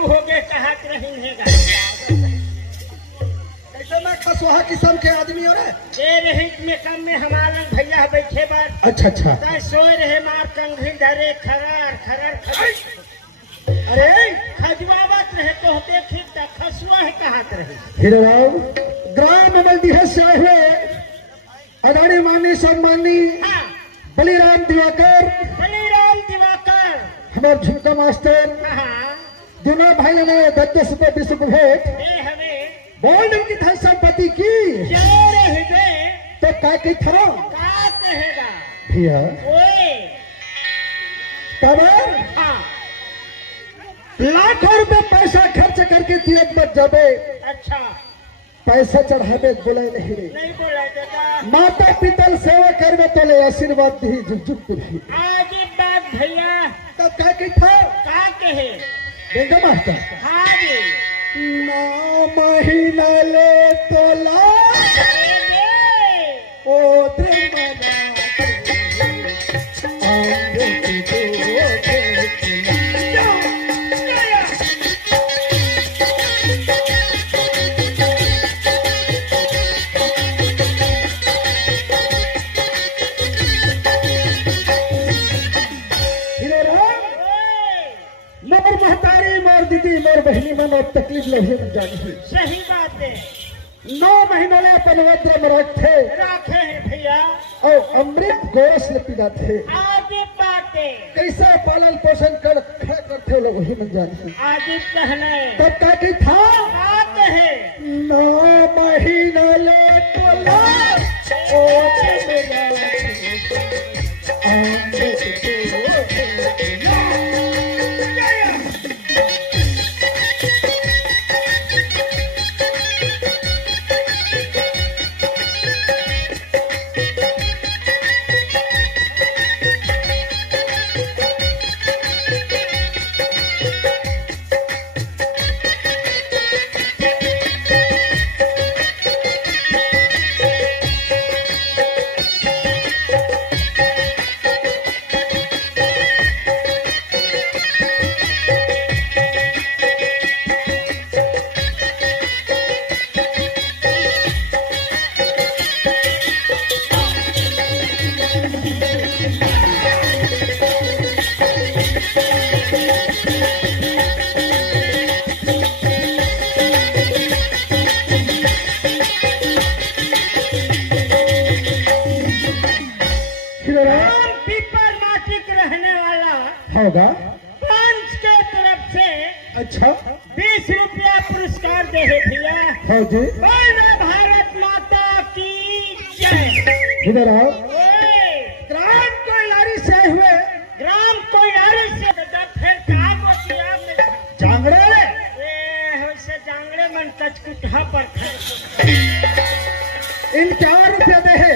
हो गए कहत रहेगा कैसे मैं खसुहा किस्म के आदमी हो रहे ये रही में कम में हमारा भैया बैठे बार अच्छा अच्छा तय सोए रहे मार कंघी धरे खरर खरर खरर अरे खजवावत रहे तो देखी त खसुआ है कहत रहे हीरो राव ग्राम मंडी है से आए हुए अदानी मानी सम्मानी हाँ बलिराम दिवाकर बलिराम दिवाकर हमारे झुमका मास्टर हाँ दोनों भाइयों ने 10 रुपए 20 रुपए भेंट ये हमें बोल की था संपत्ति की जोर हृदय तो क्या की था का कहेगा भैया ओए खबर हाँ लाखों रुपए पैसा खर्च करके तिरक मत जाबे अच्छा पैसा चढ़ावे बोले नहीं रे नहीं बोला दादा माता पिता सेवा करवे तो ले आशीर्वाद दी जुग जुग दी आज ये बात भैया तब क्या की था का कहे बेंगा मास्टर हाँ जी ना महीना ले तोला ओ दे मना आंगे की मोर महतारी मोर दीदी मोर बहनी मन और तकलीफ लगे न जानी सही बात है 9 महीनों ले अपन वज्र में रखे राखे हैं भैया और अमृत गोरस ले पीना थे आगे बातें कैसा पालन पोषण कर खड़ा करते लोग वही न जानी आगे कहना तब क्या की था बात है 9 महीना ले तोला ओ मेरा आंगे की पीपर माटिक रहने वाला होगा पंच के तरफ से अच्छा 20 रुपया पुरस्कार दे है भैया हो जी बोलो भारत माता की जय इधर आओ ओए, ग्राम कोयलारी से आए हुए ग्राम कोयलारी से दादा फिर कहा बचिया में जांगड़े ए होसे जांगड़े मन कचकुटहा पर खड़े इन 4 रुपया दे है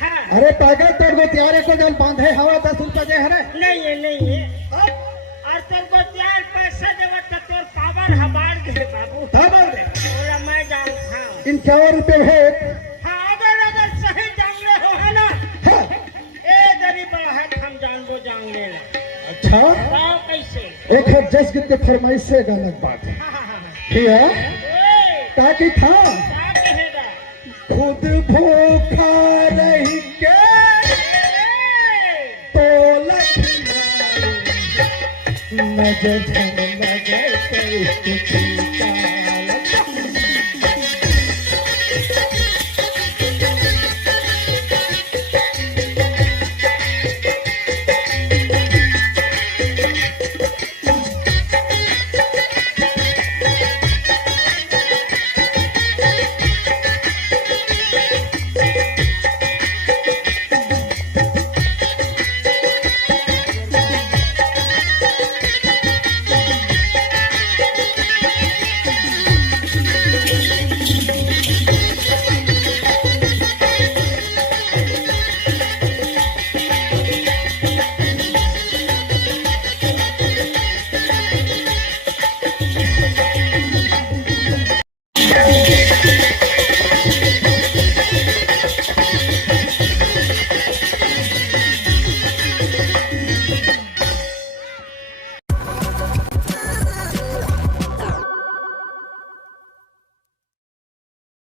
हाँ अरे पागल तोड़ गो त्यारे को जल बांधे हवा 10 रुपया दे हरे नहीं है और तेरे को चार पैसा देवा तो तोर पावर हमार दे बाबू तब दे और मैं जानता हूँ इन 4 रुपये भेंट हाँ अगर सही जांगड़े हो है ना हाँ, ए गरीब है हम जानबो जांगड़े ला अच्छा बताओ कैसे एक है जस के फरमाइश से गाना बात है हाँ ठीक है ओए ताकि था क्या कहेगा खुद भूखा रही के तो लखना नजर नजर